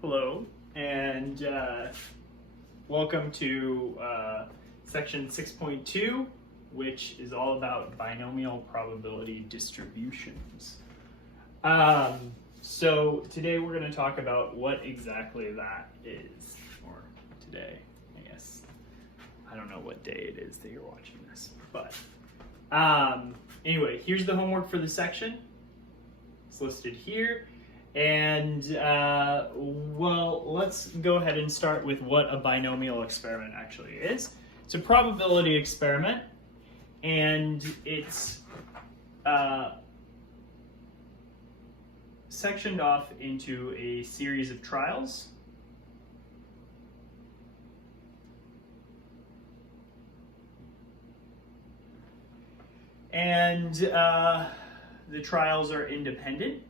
Hello, and welcome to section 6.2, which is all about binomial probability distributions. So today we're going to talk about what exactly that is, or today, I guess. I don't know what day it is that you're watching this, but anyway, here's the homework for the section. It's listed here. And, well, let's go ahead and start with what a binomial experiment actually is. It's a probability experiment, and it's sectioned off into a series of trials. And the trials are independent.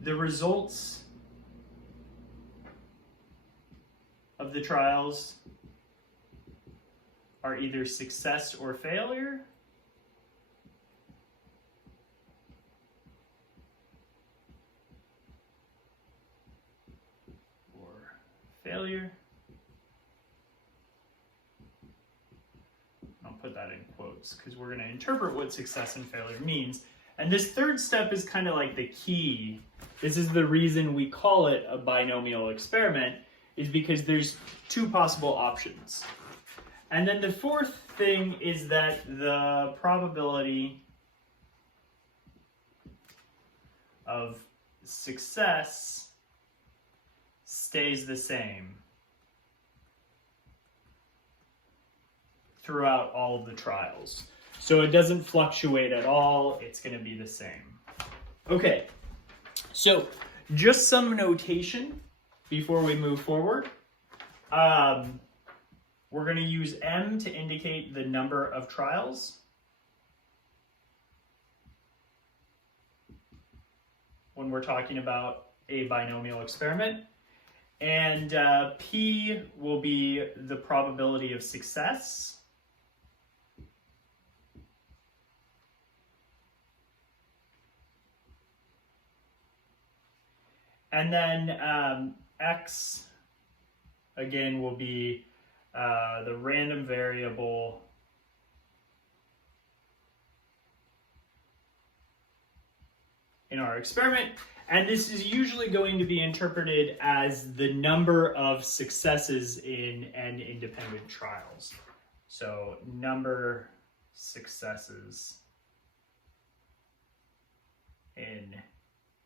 The results of the trials are either success or failure. Or failure. I'll put that in quotes because we're going to interpret what success and failure means. And this third step is kind of like the key. This is the reason we call it a binomial experiment, is because there's two possible options. And then the fourth thing is that the probability of success stays the same throughout all of the trials. So it doesn't fluctuate at all, it's going to be the same. Okay, so just some notation before we move forward. We're going to use M to indicate the number of trials. When we're talking about a binomial experiment. And P will be the probability of success. And then X, again, will be the random variable in our experiment. And this is usually going to be interpreted as the number of successes in n independent trials. So number successes in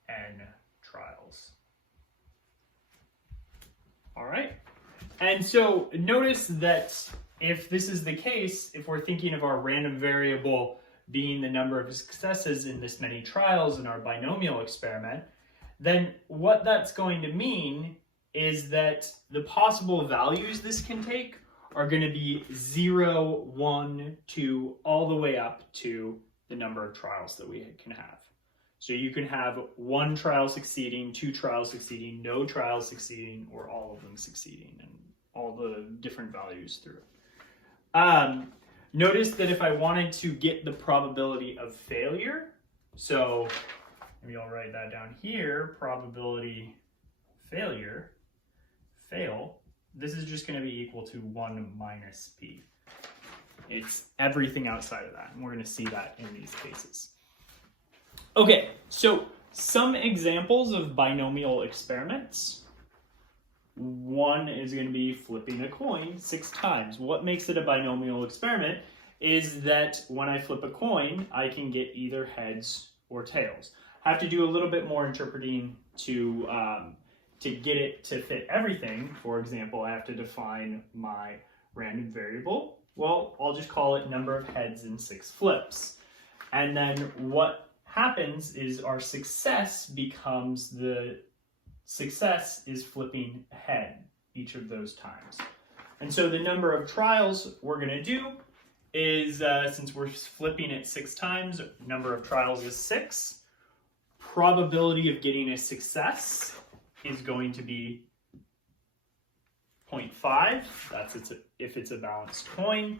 n trials. All right. And so notice that if this is the case, if we're thinking of our random variable being the number of successes in this many trials in our binomial experiment, then what that's going to mean is that the possible values this can take are going to be 0, 1, 2, all the way up to the number of trials that we can have. So you can have one trial succeeding, two trials succeeding, no trials succeeding, or all of them succeeding, and all the different values through. Notice that if I wanted to get the probability of failure, so maybe I'll write that down here, probability failure, fail, this is just going to be equal to 1 minus p. It's everything outside of that, and we're going to see that in these cases. Okay, so some examples of binomial experiments. One is going to be flipping a coin 6 times. What makes it a binomial experiment is that when I flip a coin, I can get either heads or tails. I have to do a little bit more interpreting to get it to fit everything. For example, I have to define my random variable. Well, I'll just call it number of heads in 6 flips. And then what happens is our success becomes the success is flipping a head each of those times. And so the number of trials we're going to do is, since we're flipping it 6 times, number of trials is 6. Probability of getting a success is going to be 0.5. That's if it's a balanced coin.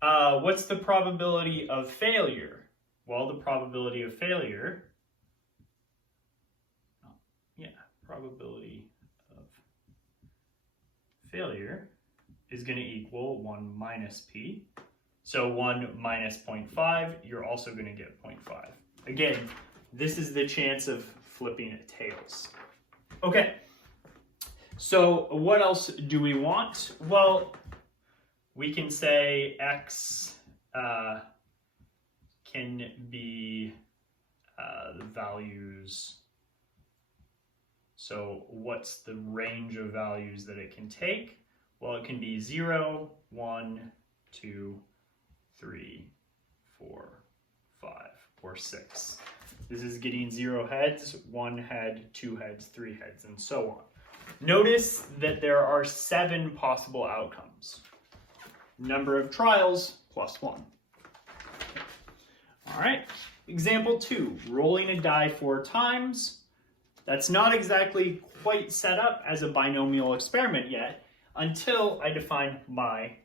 What's the probability of failure? Well, the probability of failure, probability of failure is going to equal 1 minus p. So 1 minus 0.5, you're also going to get 0.5. Again, this is the chance of flipping it tails. Okay, so what else do we want? Well, we can say x can be the values. So what's the range of values that it can take? Well, it can be 0, 1, 2, 3, 4, 5, or 6. This is getting 0 heads, 1 head, 2 heads, 3 heads, and so on. Notice that there are 7 possible outcomes. Number of trials plus 1. All right, example 2, rolling a die 4 times. That's not exactly quite set up as a binomial experiment yet until I define my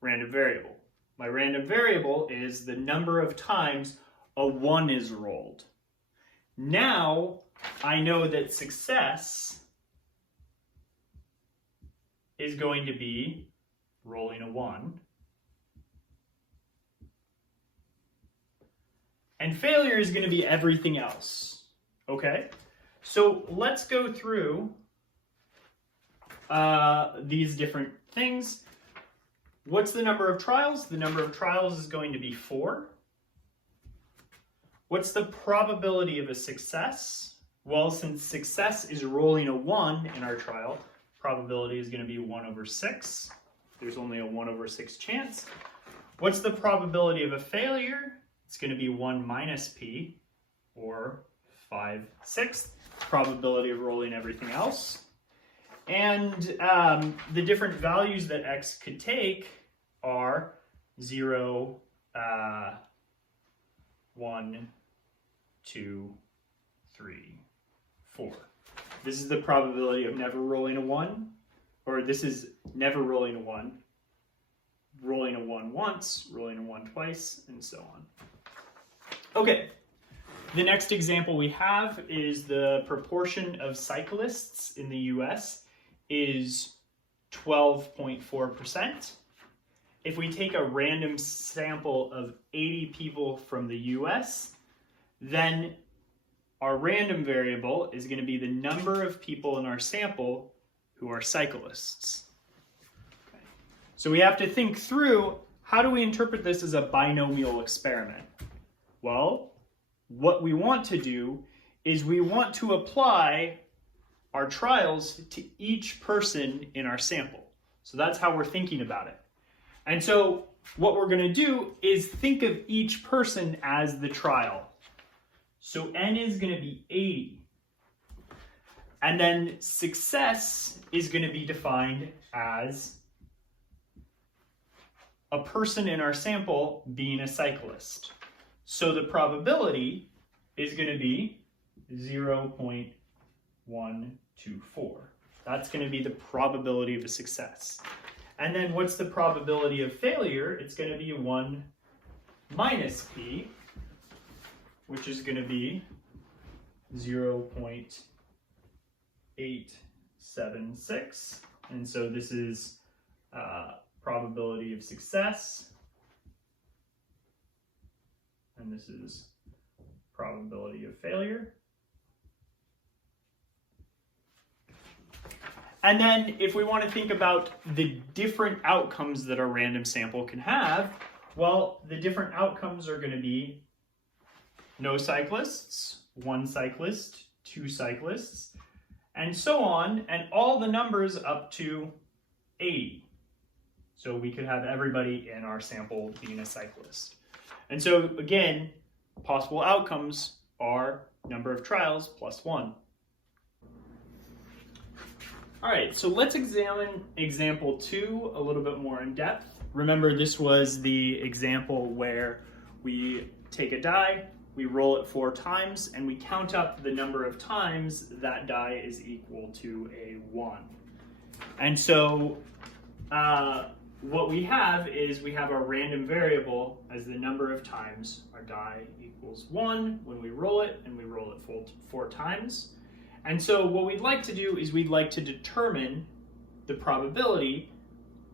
random variable. My random variable is the number of times a 1 is rolled. Now I know that success is going to be rolling a 1. And failure is going to be everything else. Okay? So let's go through these different things. What's the number of trials? The number of trials is going to be 4. What's the probability of a success? Well, since success is rolling a 1 in our trial, probability is going to be 1 over 6. There's only a 1 over 6 chance. What's the probability of a failure? It's going to be 1 minus p, or 5/6. Probability of rolling everything else. And the different values that x could take are 0, 1, 2, 3, 4. This is the probability of never rolling a 1, or this is never rolling a 1, rolling a 1 once, rolling a 1 twice, and so on. Okay, the next example we have is the proportion of cyclists in the US is 12.4%. If we take a random sample of 80 people from the US, then our random variable is going to be the number of people in our sample who are cyclists. Okay. So we have to think through, how do we interpret this as a binomial experiment? Well, what we want to do is we want to apply our trials to each person in our sample. So that's how we're thinking about it. And so what we're going to do is think of each person as the trial. So n is going to be 80. And then success is going to be defined as a person in our sample being a cyclist. So the probability is going to be 0.124. That's going to be the probability of a success. And then what's the probability of failure? It's going to be 1 minus p, which is going to be 0.876. And so this is probability of success. And this is probability of failure. And then if we want to think about the different outcomes that a random sample can have, well, the different outcomes are going to be no cyclists, 1 cyclist, 2 cyclists, and so on, and all the numbers up to 80. So we could have everybody in our sample being a cyclist. And so again, possible outcomes are number of trials plus 1. All right, so let's examine example 2 a little bit more in depth. Remember, this was the example where we take a die, we roll it 4 times, and we count up the number of times that die is equal to a 1. And so what we have is we have our random variable as the number of times our die equals 1 when we roll it, and we roll it 4 times. And so what we'd like to do is we'd like to determine the probability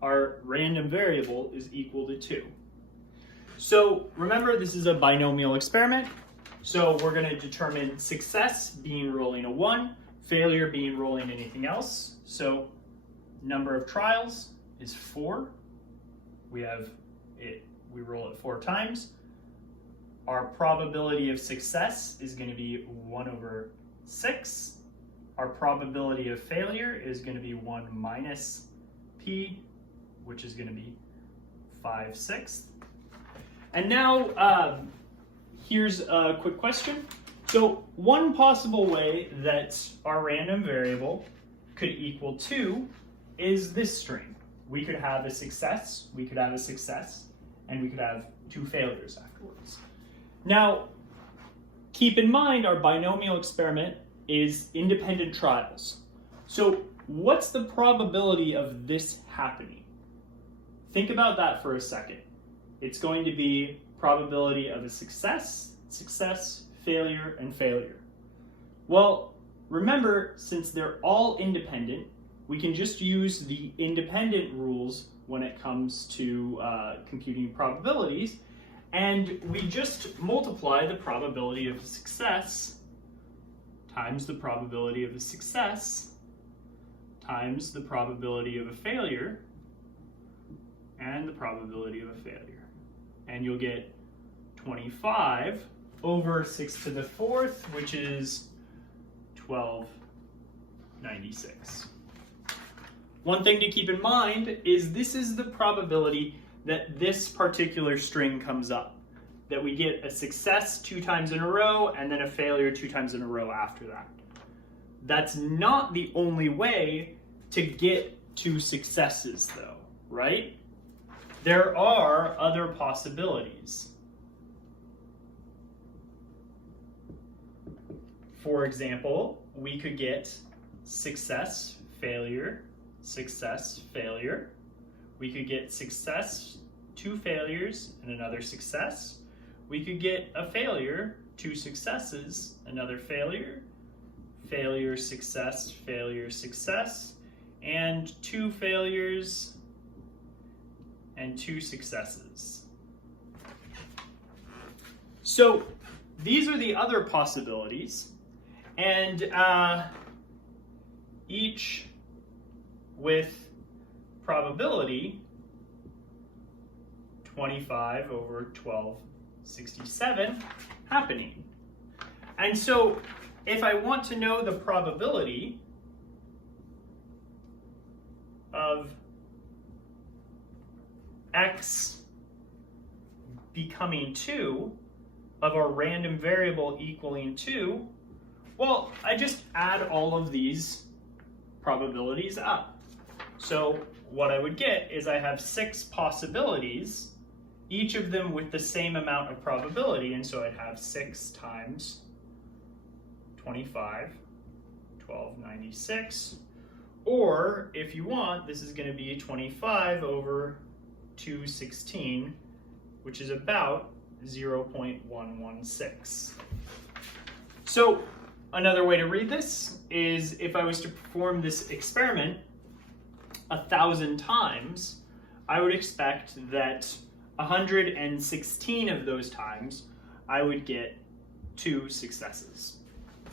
our random variable is equal to 2. So remember, this is a binomial experiment. So we're going to determine success being rolling a 1, failure being rolling anything else. So number of trials is 4. We roll it 4 times. Our probability of success is going to be 1 over 6. Our probability of failure is going to be 1 minus p, which is going to be 5/6. And now here's a quick question. So one possible way that our random variable could equal 2 is this string. We could have a success, we could have a success, and we could have 2 failures afterwards. Now, keep in mind our binomial experiment is independent trials. So what's the probability of this happening? Think about that for a second. It's going to be probability of a success, success, failure, and failure. Well, remember, since they're all independent, we can just use the independent rules when it comes to computing probabilities, and we just multiply the probability of a success times the probability of a success times the probability of a failure and the probability of a failure. And you'll get 25 over 6 to the 4th, which is 1296. One thing to keep in mind is this is the probability that this particular string comes up, that we get a success 2 times in a row and then a failure 2 times in a row after that. That's not the only way to get 2 successes though, right? There are other possibilities. For example, we could get success, failure, success, failure. We could get success, 2 failures, and another success. We could get a failure, 2 successes, another failure, failure, success, and 2 failures and 2 successes. So these are the other possibilities, and each with probability 25 over 1267 happening. And so if I want to know the probability of x becoming 2, of a random variable equaling 2, well, I just add all of these probabilities up. So what I would get is I have 6 possibilities, each of them with the same amount of probability, and so I'd have 6 times 25, 1296, or if you want, this is going to be 25 over 216, which is about 0.116. So another way to read this is if I was to perform this experiment 1,000 times, I would expect that 116 of those times I would get 2 successes.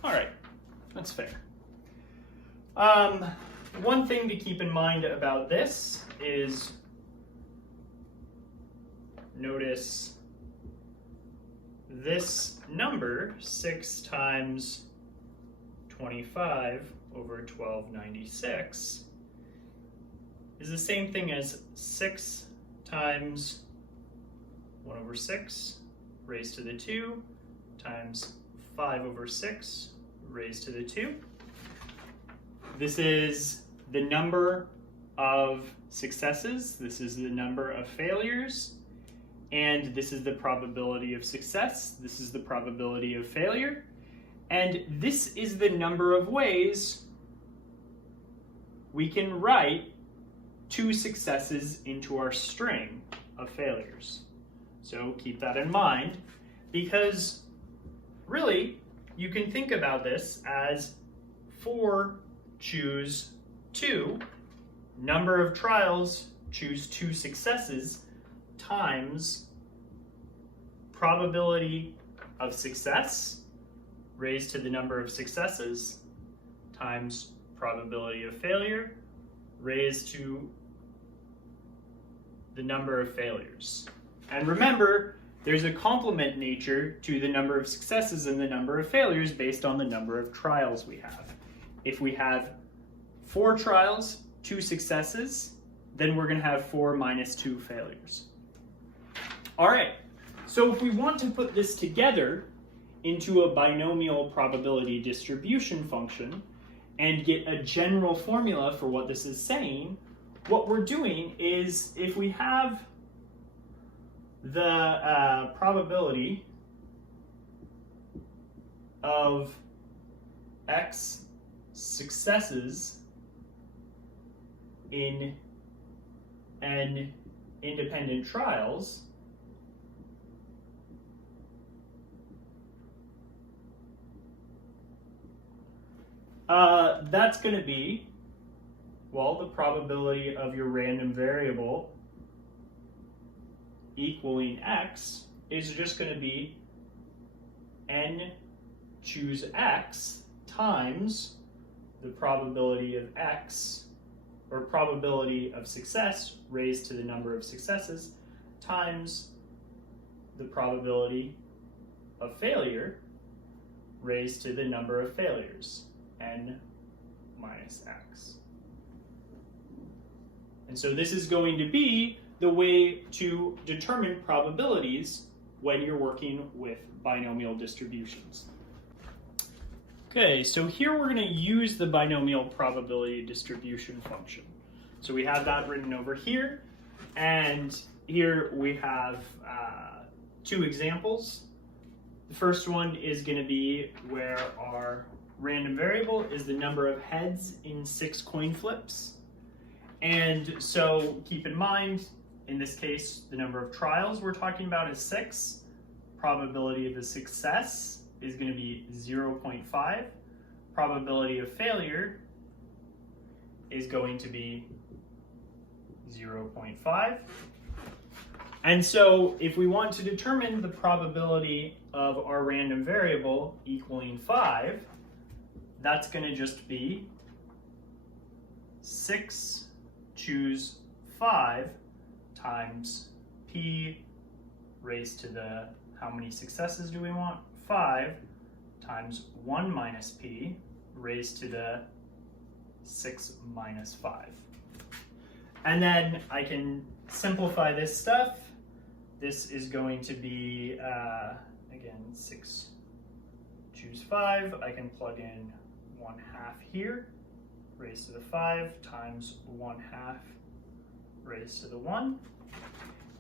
All right, that's fair. One thing to keep in mind about this is notice this number, 6 times 25 over 1296, is the same thing as 6 times 1 over 6 raised to the 2 times 5 over 6 raised to the 2. This is the number of successes, this is the number of failures, and this is the probability of success, this is the probability of failure, and this is the number of ways we can write 2 successes into our string of failures. So keep that in mind, because really you can think about this as 4 choose 2, number of trials choose 2 successes, times probability of success raised to the number of successes times probability of failure raised to the number of failures. And remember, there's a complement nature to the number of successes and the number of failures based on the number of trials we have. If we have 4 trials, 2 successes, then we're going to have 4 minus 2 failures. All right, so if we want to put this together into a binomial probability distribution function and get a general formula for what this is saying, what we're doing is, if we have the probability of x successes in n independent trials, that's going to be, well, the probability of your random variable equaling x is just going to be n choose x times the probability of x, or probability of success raised to the number of successes, times the probability of failure raised to the number of failures, n minus x. And so this is going to be the way to determine probabilities when you're working with binomial distributions. Okay, so here we're going to use the binomial probability distribution function. So we have that written over here, and here we have 2 examples. The first one is going to be where our random variable is the number of heads in 6 coin flips. And so keep in mind, in this case, the number of trials we're talking about is 6. Probability of the success is going to be 0.5. Probability of failure is going to be 0.5. And so if we want to determine the probability of our random variable equaling 5, that's going to just be 6 choose 5 times p raised to the, how many successes do we want? 5 times 1 minus p raised to the 6 minus 5. And then I can simplify this stuff. This is going to be, again, 6 choose 5. I can plug in 1/2 here, raised to the 5, times 1/2 raised to the 1.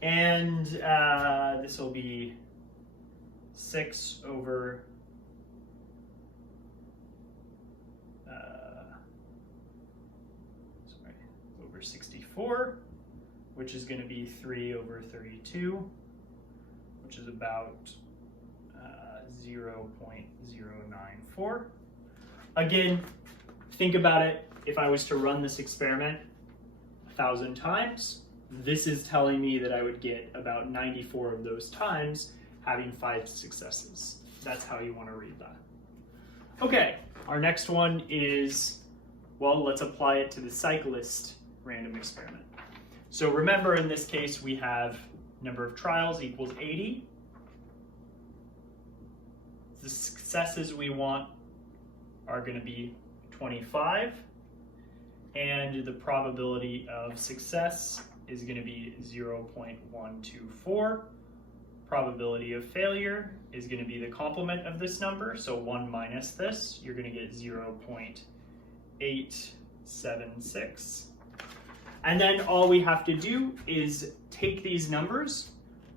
And this will be 6 over over 64, which is going to be 3 over 32, which is about 0.094. Again, think about it. If I was to run this experiment 1,000 times, this is telling me that I would get about 94 of those times having 5 successes. That's how you want to read that. Okay, our next one is, well, let's apply it to the cyclist random experiment. So remember, in this case, we have number of trials equals 80. The successes we want are going to be 25. And the probability of success is going to be 0.124. Probability of failure is going to be the complement of this number, so 1 minus this, you're going to get 0.876. And then all we have to do is take these numbers,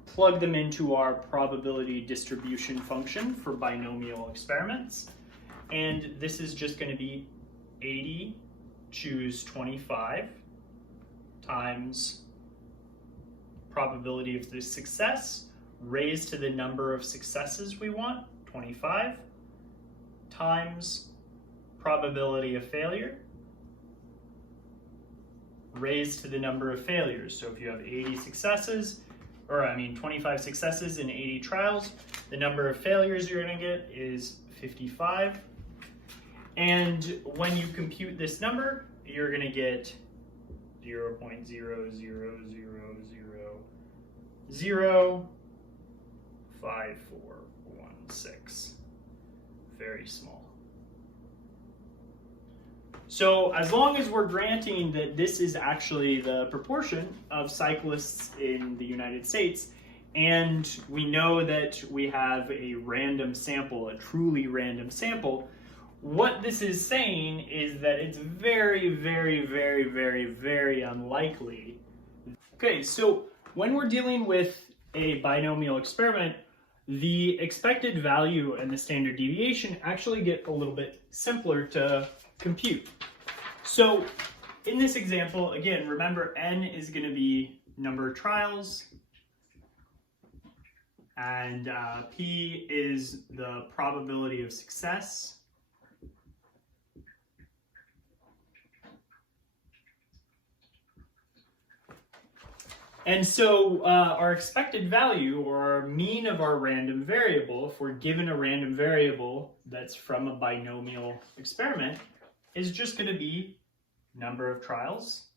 plug them into our probability distribution function for binomial experiments, and this is just going to be 80 choose 25 times probability of the success raised to the number of successes we want, 25, times probability of failure raised to the number of failures. So if you have 80 successes, 25 successes in 80 trials, the number of failures you're going to get is 55. And when you compute this number, you're going to get 0.000005416. Very small. So as long as we're granting that this is actually the proportion of cyclists in the United States, and we know that we have a random sample, a truly random sample, what this is saying is that it's very, very, very, very, very unlikely. Okay, so when we're dealing with a binomial experiment, the expected value and the standard deviation actually get a little bit simpler to compute. So in this example, again, remember n is going to be number of trials, and p is the probability of success. And so our expected value, or our mean of our random variable, if we're given a random variable that's from a binomial experiment, is just going to be number of trials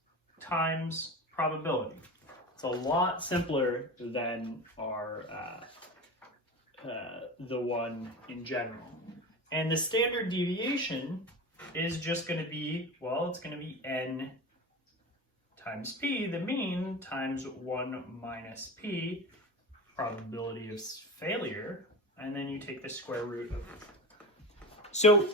times probability. It's a lot simpler than our the one in general. And the standard deviation is just going to be, well, it's going to be n times p, the mean, times 1 minus p, probability of failure, and then you take the square root of it. So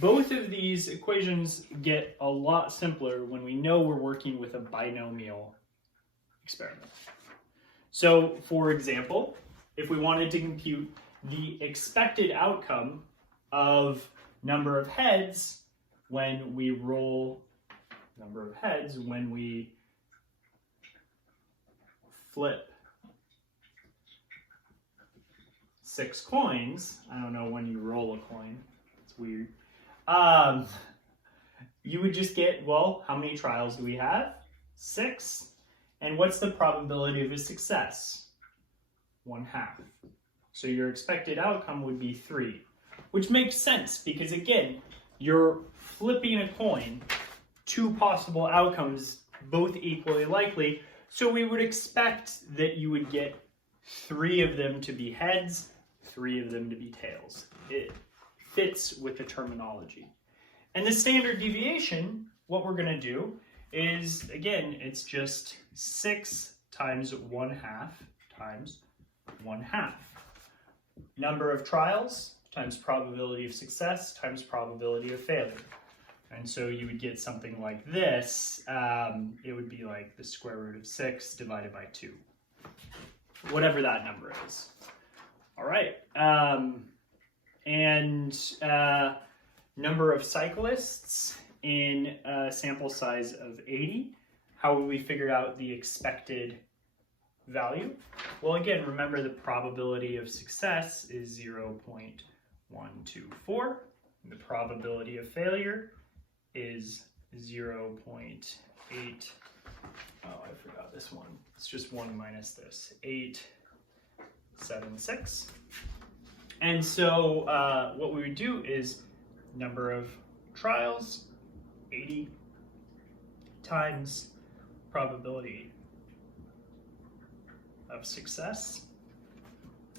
both of these equations get a lot simpler when we know we're working with a binomial experiment. So for example, if we wanted to compute the expected outcome of number of heads when we roll when we flip 6 coins. I don't know when you roll a coin. It's weird. You would just get, well, how many trials do we have? 6. And what's the probability of a success? 1/2. So your expected outcome would be 3, which makes sense because, again, you're flipping a coin, 2 possible outcomes, both equally likely, so we would expect that you would get 3 of them to be heads, 3 of them to be tails. It fits with the terminology. And the standard deviation, what we're going to do is, again, it's just 6 times 1/2 times 1/2. Number of trials times probability of success times probability of failure. And so you would get something like this. It would be like the square root of 6 divided by 2. Whatever that number is. All right. Number of cyclists in a sample size of 80. How would we figure out the expected value? Well, again, remember the probability of success is 0.124. The probability of failure is 0.8. Oh, I forgot this one. It's just 1 minus this. 876. And so what we would do is number of trials, 80, times probability of success.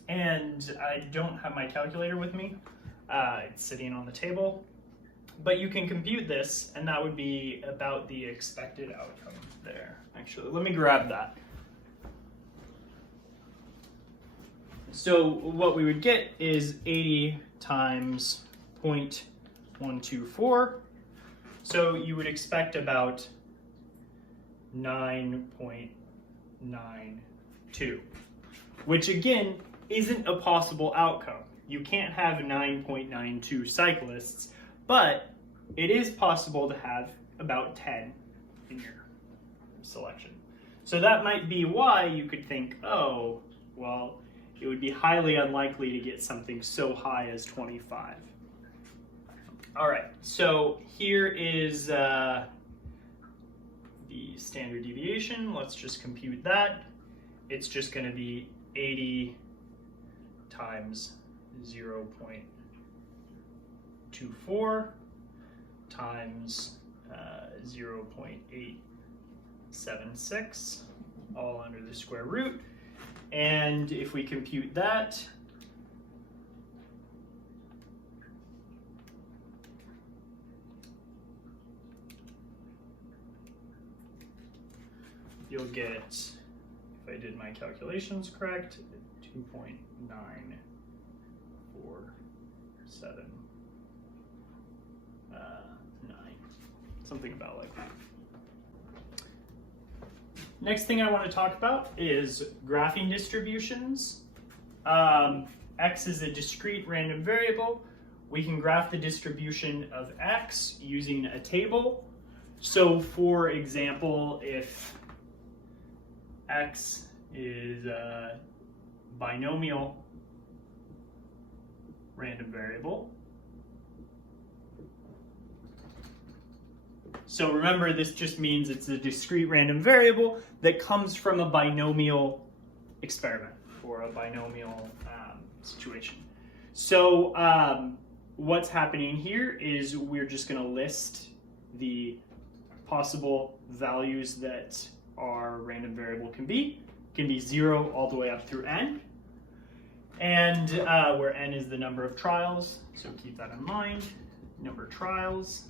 And I don't have my calculator with me. It's sitting on the table. But you can compute this, and that would be about the expected outcome there. Actually, let me grab that. So what we would get is 80 times 0.124. So you would expect about 9.92, which again isn't a possible outcome. You can't have 9.92 cyclists, but it is possible to have about 10 in here. selection. So that might be why you could think, oh, well, it would be highly unlikely to get something so high as 25. All right, so here is the standard deviation. Let's just compute that. It's just going to be 80 times 0.24 times 0.876, all under the square root. And if we compute that, you'll get, if I did my calculations correct, 2.9479, something about like that. Next thing I want to talk about is graphing distributions. X is a discrete random variable. We can graph the distribution of X using a table. So for example, if X is a binomial random variable. So remember, this just means it's a discrete random variable that comes from a binomial experiment or a binomial situation. So what's happening here is we're just going to list the possible values that our random variable can be. It can be 0 all the way up through n. And where n is the number of trials, so keep that in mind, number of trials.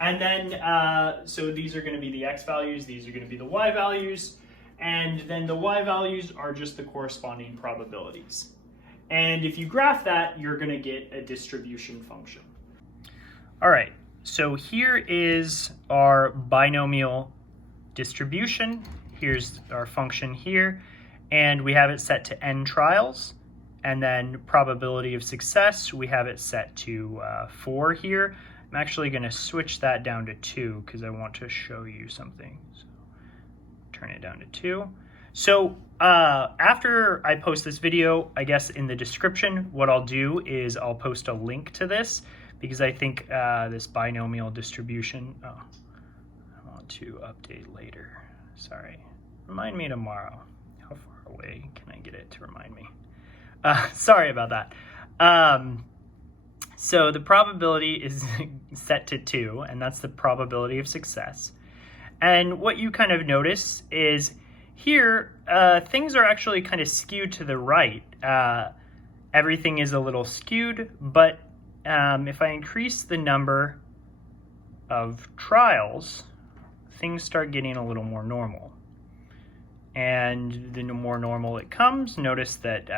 And then, so these are going to be the x values, these are going to be the y values, and then the y values are just the corresponding probabilities. And if you graph that, you're going to get a distribution function. All right, so here is our binomial distribution. Here's our function here, and we have it set to n trials. And then probability of success, we have it set to 4 here. I'm actually going to switch that down to 2 because I want to show you something. So turn it down to 2. So after I post this video, I guess in the description, what I'll do is I'll post a link to this because I think this binomial distribution, I want to update later. Sorry. Remind me tomorrow. How far away can I get it to remind me? Sorry about that. So the probability is set to 2, and that's the probability of success. And what you kind of notice is here, things are actually kind of skewed to the right. Everything is a little skewed, but if I increase the number of trials, things start getting a little more normal. And the more normal it comes, notice that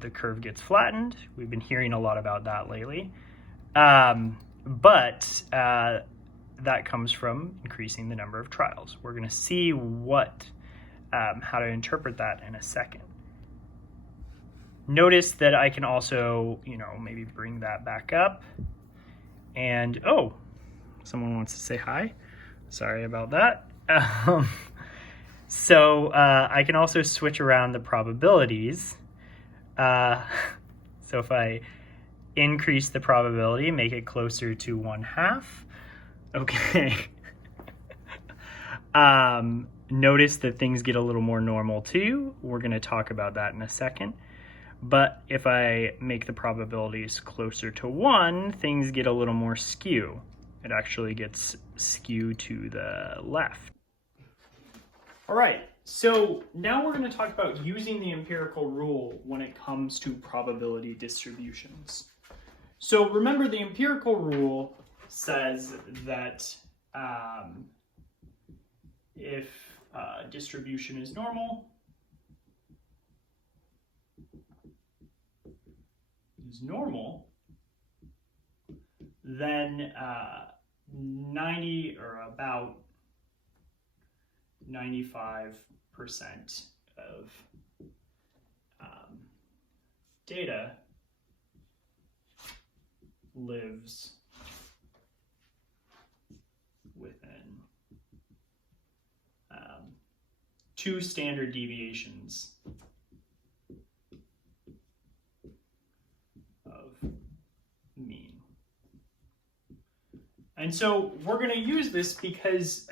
the curve gets flattened. We've been hearing a lot about that lately. But that comes from increasing the number of trials. We're going to see how to interpret that in a second. Notice that I can also, maybe bring that back up. And, oh, someone wants to say hi. Sorry about that. So I can also switch around the probabilities. So if I increase the probability, make it closer to 1/2. Okay. Notice that things get a little more normal too. We're going to talk about that in a second. But if I make the probabilities closer to 1, things get a little more skew. It actually gets skew to the left. All right, so now we're going to talk about using the empirical rule when it comes to probability distributions. So remember, the empirical rule says that if distribution is normal, then 90 or about 95% of data lives within 2 standard deviations of mean. And so we're going to use this because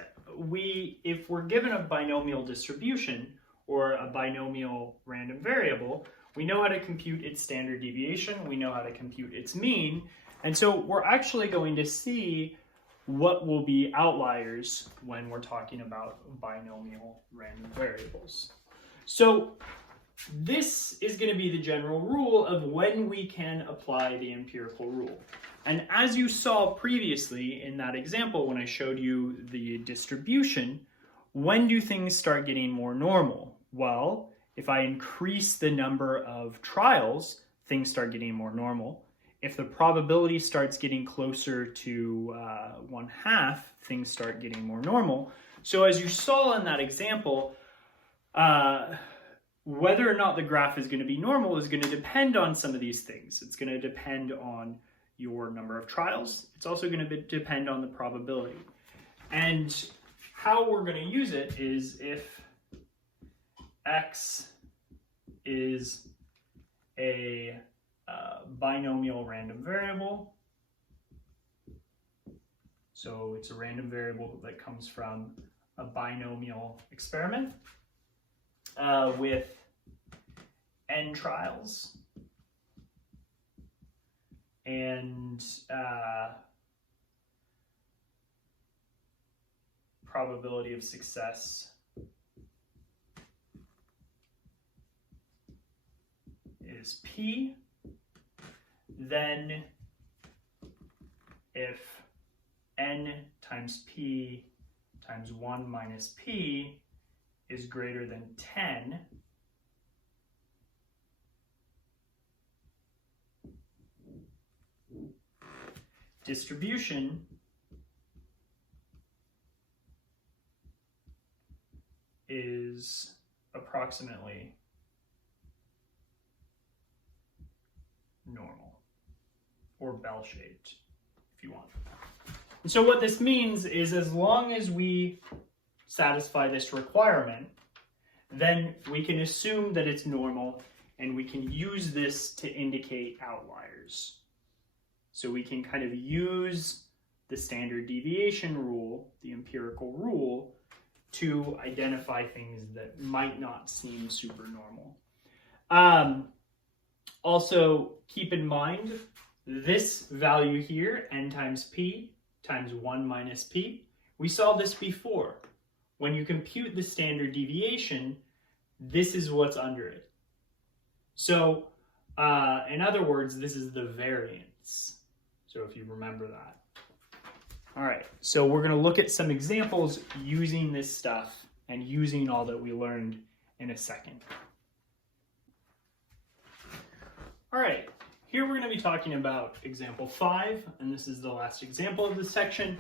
if we're given a binomial distribution or a binomial random variable, we know how to compute its standard deviation, we know how to compute its mean, and so we're actually going to see what will be outliers when we're talking about binomial random variables. So this is going to be the general rule of when we can apply the empirical rule. And as you saw previously in that example when I showed you the distribution, when do things start getting more normal? Well, if I increase the number of trials, things start getting more normal. If the probability starts getting closer to 1/2, things start getting more normal. So as you saw in that example, whether or not the graph is going to be normal is going to depend on some of these things. It's going to depend on your number of trials. It's also going to depend on the probability. And how we're going to use it is if x is a binomial random variable. So it's a random variable that comes from a binomial experiment with n trials and probability of success is p. Then if n times p times 1 minus p is greater than 10, distribution is approximately normal, or bell-shaped, if you want. And so what this means is as long as we satisfy this requirement, then we can assume that it's normal, and we can use this to indicate outliers. So we can kind of use the standard deviation rule, the empirical rule, to identify things that might not seem super normal. Also, keep in mind this value here, n times p times 1 minus p. We saw this before. When you compute the standard deviation, this is what's under it. So, in other words, this is the variance. So if you remember that. All right, so we're going to look at some examples using this stuff and using all that we learned in a second. All right, here we're going to be talking about example 5, and this is the last example of this section.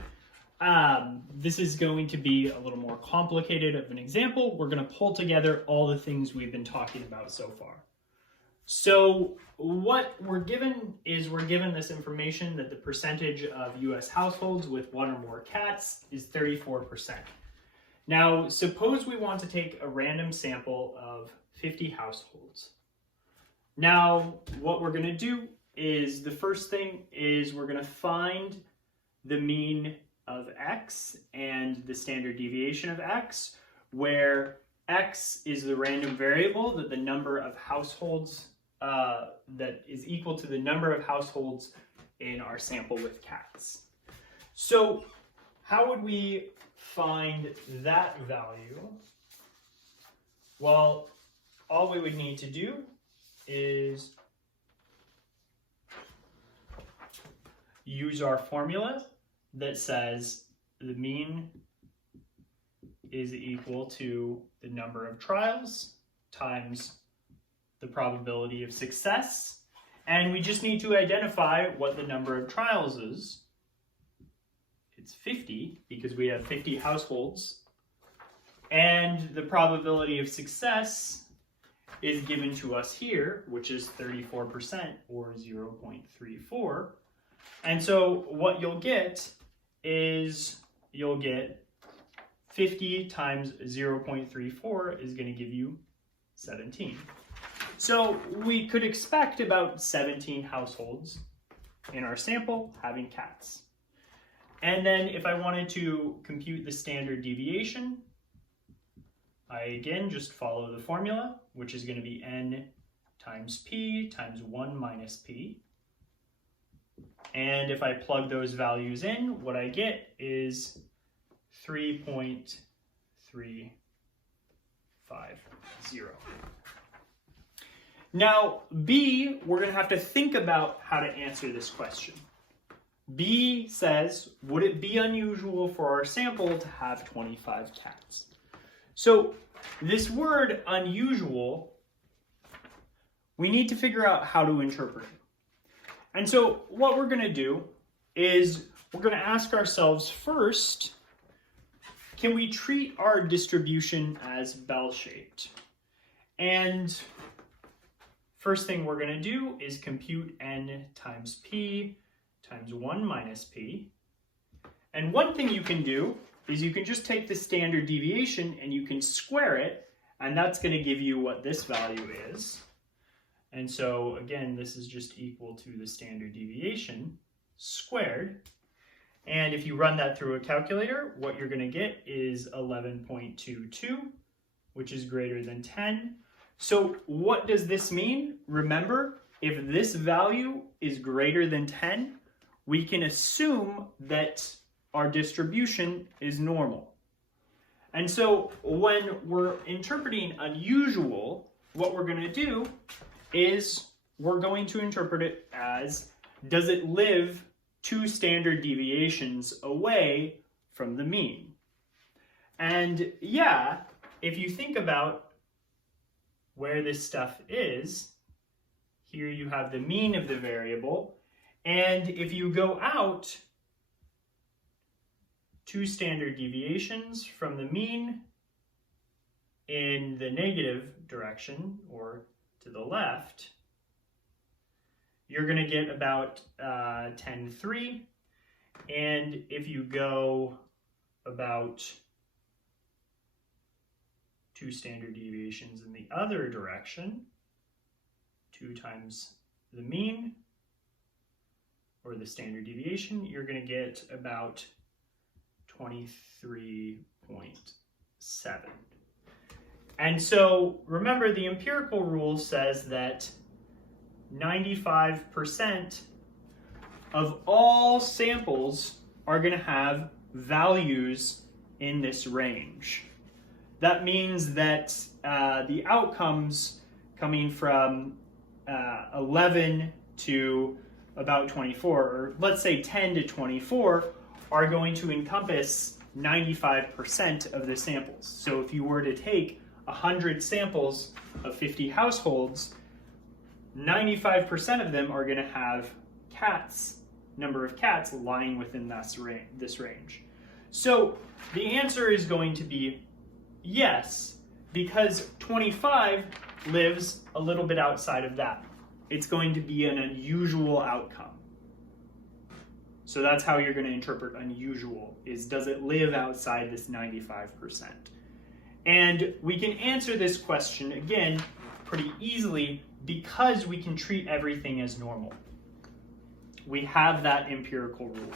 This is going to be a little more complicated of an example. We're going to pull together all the things we've been talking about so far. So what we're given is we're given this information that the percentage of US households with 1 or more cats is 34%. Now, suppose we want to take a random sample of 50 households. Now, what we're going to do is the first thing is we're going to find the mean of x and the standard deviation of x, where x is the random variable that the number of households that is equal to the number of households in our sample with cats. So how would we find that value? Well, all we would need to do is use our formula that says the mean is equal to the number of trials times the probability of success, and we just need to identify what the number of trials is. It's 50 because we have 50 households, and the probability of success is given to us here, which is 34% or 0.34. And so what you'll get is you'll get 50 times 0.34 is going to give you 17. So we could expect about 17 households in our sample having cats. And then if I wanted to compute the standard deviation, I again just follow the formula, which is going to be n times p times 1 minus p. And if I plug those values in, what I get is 3.350. Now, B, we're going to have to think about how to answer this question. B says, would it be unusual for our sample to have 25 cats? So this word unusual, we need to figure out how to interpret it. And so what we're going to do is we're going to ask ourselves first, can we treat our distribution as bell-shaped? And first thing we're going to do is compute n times p times 1 minus p. And one thing you can do is you can just take the standard deviation and you can square it, and that's going to give you what this value is. And so again, this is just equal to the standard deviation squared. And if you run that through a calculator, what you're going to get is 11.22, which is greater than 10. So what does this mean? Remember, if this value is greater than 10, we can assume that our distribution is normal. And so when we're interpreting unusual, what we're going to do is we're going to interpret it as, does it live 2 standard deviations away from the mean? And yeah, if you think about where this stuff is, here you have the mean of the variable, and if you go out 2 standard deviations from the mean in the negative direction, or to the left, you're going to get about 10.3. And if you go about 2 standard deviations in the other direction, 2 times the mean, or the standard deviation, you're going to get about 23.7. And so remember, the empirical rule says that 95% of all samples are going to have values in this range. That means that the outcomes coming from 11 to about 24, or let's say 10 to 24, are going to encompass 95% of the samples. So if you were to take 100 samples of 50 households, 95% of them are going to have number of cats lying within this range. So the answer is going to be yes, because 25 lives a little bit outside of that. It's going to be an unusual outcome. So that's how you're going to interpret unusual, is does it live outside this 95%? And we can answer this question, again, pretty easily because we can treat everything as normal. We have that empirical rule.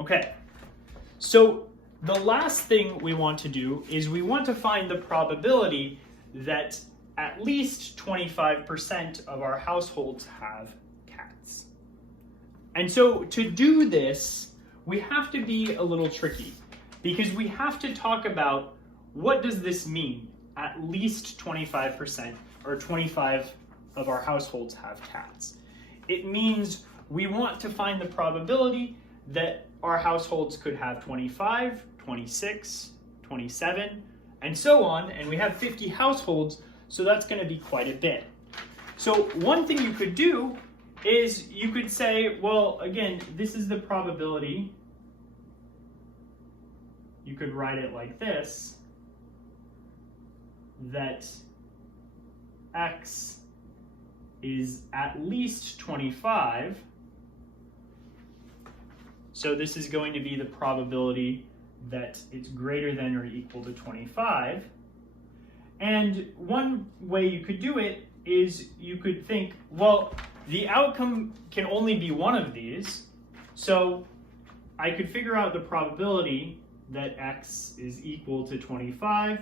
Okay, so the last thing we want to do is we want to find the probability that at least 25% of our households have cats. And so to do this, we have to be a little tricky because we have to talk about what does this mean, at least 25% or 25 of our households have cats. It means we want to find the probability that our households could have 25, 26, 27, and so on, and we have 50 households, so that's going to be quite a bit. So one thing you could do is you could say, well, again, this is the probability. You could write it like this, that X is at least 25. So this is going to be the probability that it's greater than or equal to 25. And one way you could do it is you could think, well, the outcome can only be one of these, so I could figure out the probability that x is equal to 25,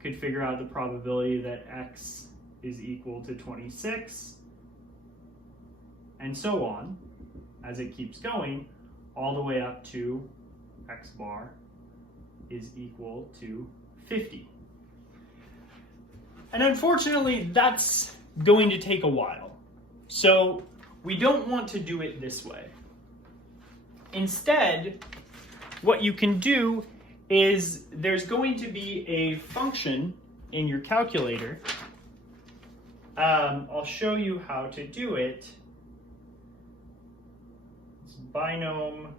could figure out the probability that x is equal to 26, and so on, as it keeps going, all the way up to x bar is equal to 50. And unfortunately, that's going to take a while. So we don't want to do it this way. Instead, what you can do is there's going to be a function in your calculator. I'll show you how to do it. It's binom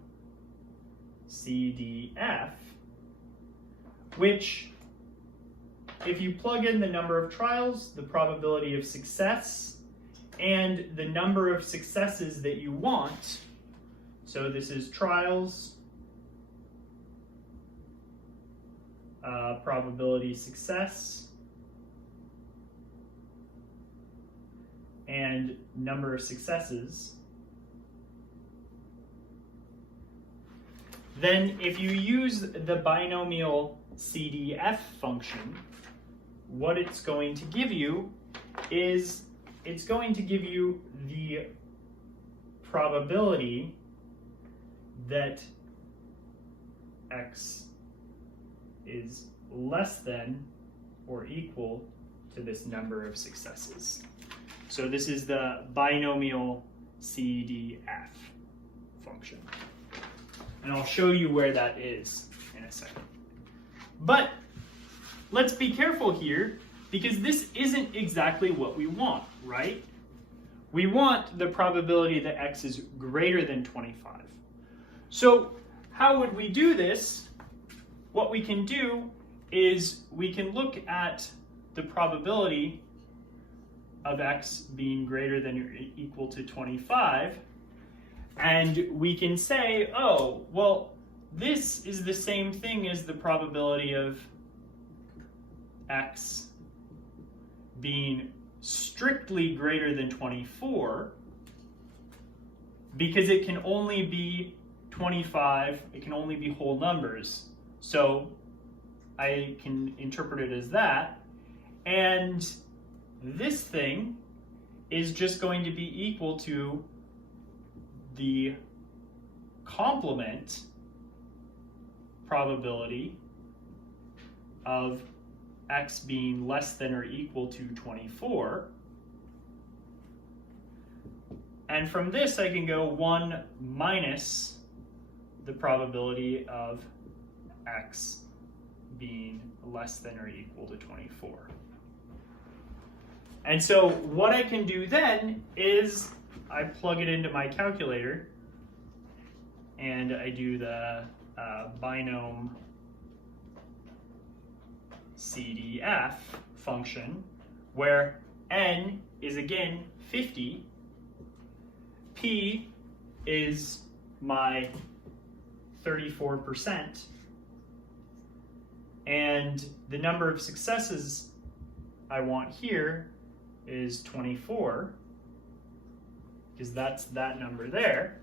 CDF, which, if you plug in the number of trials, the probability of success, and the number of successes that you want, so this is trials, probability success, and number of successes, then if you use the binomial CDF function, what it's going to give you is it's going to give you the probability that x is less than or equal to this number of successes. So this is the binomial CDF function. And I'll show you where that is in a second. But let's be careful here, because this isn't exactly what we want, right? We want the probability that x is greater than 25. So how would we do this? What we can do is we can look at the probability of x being greater than or equal to 25, and we can say, oh, well, this is the same thing as the probability of x being strictly greater than 24, because it can only be 25, it can only be whole numbers. So I can interpret it as that. And this thing is just going to be equal to the complement probability of x being less than or equal to 24. And from this, I can go 1 minus the probability of x being less than or equal to 24. And so what I can do then is I plug it into my calculator and I do the binom CDF function, where n is again 50, p is my 34%, and the number of successes I want here is 24, because that's that number there.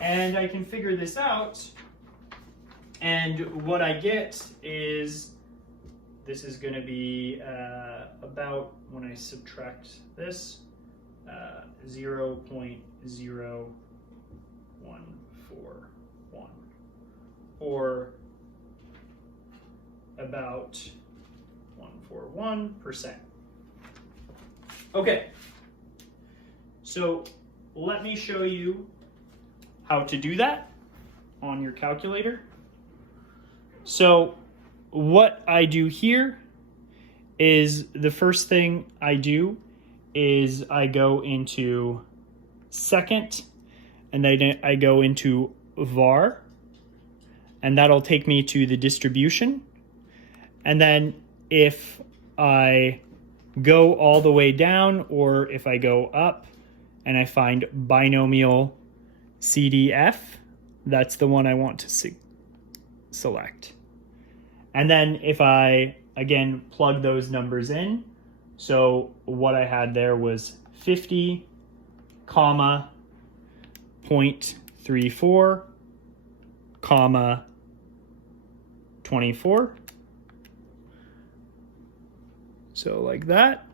And I can figure this out, and what I get is this is going to be about, when I subtract this, 0.0141, or about 141%. Okay, so let me show you how to do that on your calculator. So what I do here is, the first thing I do is I go into second, and then I go into var, and that'll take me to the distribution. And then if I go all the way down, or if I go up and I find binomial CDF, that's the one I want to select. And then if I, again, plug those numbers in, so what I had there was 50, comma, 0.34, comma, 24. So like that,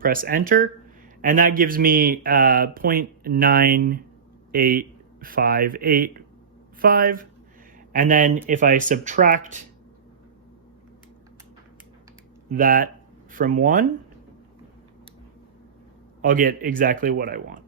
press enter, and that gives me 0.98585. And then if I subtract that from 1, I'll get exactly what I want.